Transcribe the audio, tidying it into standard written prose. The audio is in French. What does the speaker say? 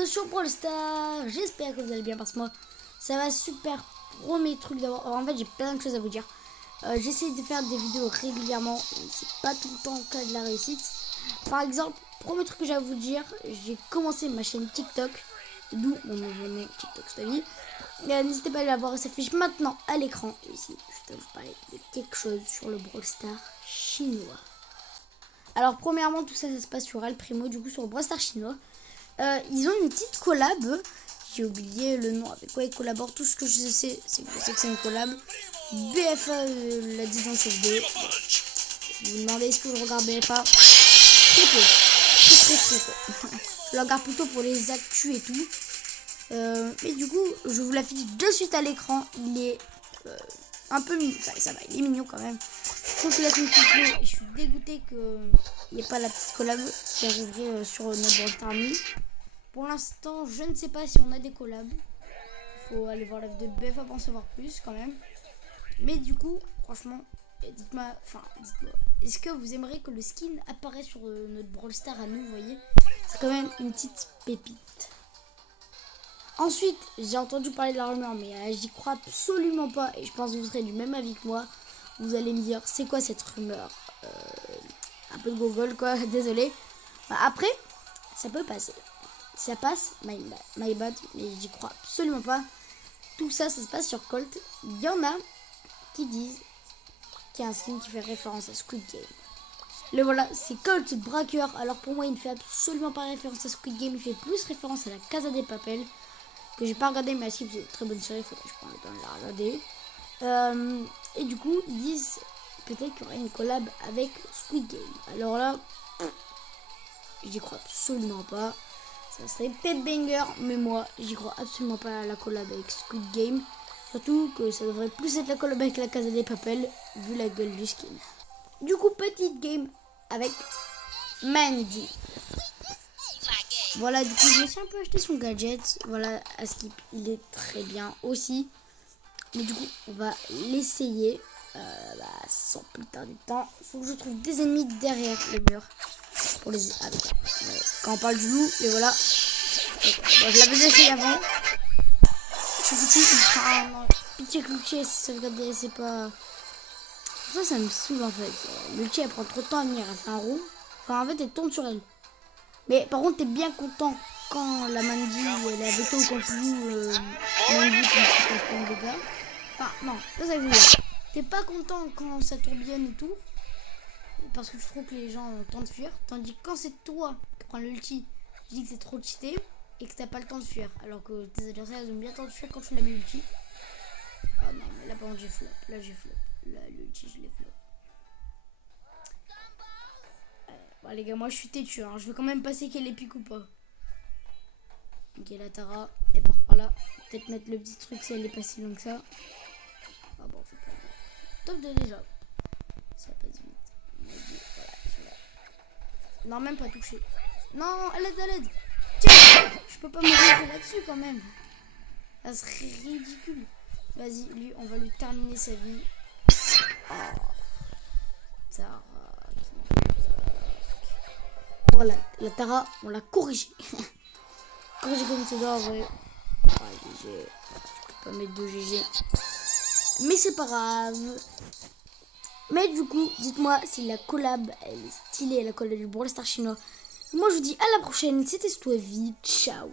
vidéo sur Brawl Stars. J'espère que vous allez bien parce que moi ça va super. Premier truc d'abord. En fait j'ai plein de choses à vous dire. J'essaie de faire des vidéos régulièrement. C'est pas tout le temps le cas de la réussite. Par exemple, premier truc que j'ai à vous dire, j'ai commencé ma chaîne TikTok. D'où mon nouveau nom TikTok Story. N'hésitez pas à aller la voir, elle s'affiche maintenant à l'écran. Et ici, je vais vous parler de quelque chose sur le Brawl Stars chinois. Alors premièrement, tout ça, ça se passe sur Al Primo, du coup sur le Brawl Stars chinois. Ils ont une petite collab. J'ai oublié le nom avec quoi ils collaborent. Tout ce que je sais, c'est que c'est une collab. BFA l'a dit dans cette vidéo. Vous me demandez est-ce que je regarde BFA? Très peu. Très peu. Je le regarde plutôt pour les actus et tout. Mais du coup, je vous l'affiche de suite à l'écran. Il est un peu mignon. Enfin, ça va, il est mignon quand même. Je trouve que la petite vidéo, et je suis dégoûtée qu'il n'y ait pas la petite collab qui arriverait sur notre Brawl Stars Mini. Pour l'instant, je ne sais pas si on a des collabs. Il faut aller voir la vidéo de BFA pour en savoir plus quand même. Mais du coup, franchement, dites-moi, est-ce que vous aimeriez que le skin apparaisse sur notre Brawl Stars à nous, vous voyez? C'est quand même une petite pépite. Ensuite, j'ai entendu parler de la rumeur, mais j'y crois absolument pas. Et je pense que vous serez du même avis que moi. Vous allez me dire, c'est quoi cette rumeur? Un peu de Google, quoi, désolé. Après, ça peut passer. Ça passe, my bad, mais j'y crois absolument pas. Tout ça, ça se passe sur Colt. Il y en a qui disent qu'il y a un skin qui fait référence à Squid Game. Le voilà, c'est Colt Braqueur. Alors pour moi, il ne fait absolument pas référence à Squid Game. Il fait plus référence à la Casa de Papel, que j'ai pas regardé, mais c'est une très bonne série. Faudrait que je prenne le temps de la regarder. Et du coup, ils disent peut-être qu'il y aurait une collab avec Squid Game. Alors là, j'y crois absolument pas. Ça serait peut-être banger, mais moi, j'y crois absolument pas à la collab avec Squid Game. Surtout que ça devrait plus être la collab avec la Casa de Papel, vu la gueule du skin. Du coup, petite game avec Mandy. Voilà, du coup, je me suis un peu acheté son gadget. Voilà, à skip, il est très bien aussi. Mais du coup, on va l'essayer sans plus tarder de temps. Il faut que je trouve des ennemis derrière le mur. Pour les... quand on parle du loup, et voilà. Je l'avais déjà essayé avant. Je suis foutu. Ah non, pitié que l'ulti sauvegarder, c'est pas... Ça me saoule en fait. L'ulti, elle prend trop de temps à venir. Elle fait un rond. Enfin, en fait, elle tourne sur elle. Mais par contre, t'es bien content quand la Mandy, elle est avec toi ou quand tu joues Mandy qui fait plein de dégâts. Enfin, non, ça veut dire. T'es pas content quand ça tourbillonne et tout. Parce que je trouve que les gens ont le temps de fuir. Tandis que quand c'est toi qui prends l'ulti, je dis que c'est trop cheaté et que t'as pas le temps de fuir. Alors que tes adversaires ils ont bien le temps de fuir quand tu la mets l'ulti. Ah non, mais là par contre j'ai flop. Là j'ai flop. Là l'ulti je l'ai flop. Bon les gars, moi je suis têtu. Hein. Je veux quand même passer qu'elle est pique ou pas. Ok, la Tara, elle part par là. Peut-être mettre le petit truc si elle est pas si longue que ça. Ah bon, c'est pas bien. Top 2 déjà. Ça passe vite. Voilà. Non, même pas touché. Non, à l'aide. Tiens, je peux pas mourir là-dessus quand même. Ça serait ridicule. Vas-y, lui, on va lui terminer sa vie. Oh. Tara. Voilà, la Tara, on l'a corrigé. Corrigé comme c'est doit, en vrai. Je peux pas mettre de GG. Mais c'est pas grave. Mais du coup, dites-moi si la collab, elle est stylée, la collab du Brawl Stars chinois. Moi, je vous dis à la prochaine. C'était Stoevie. Ciao.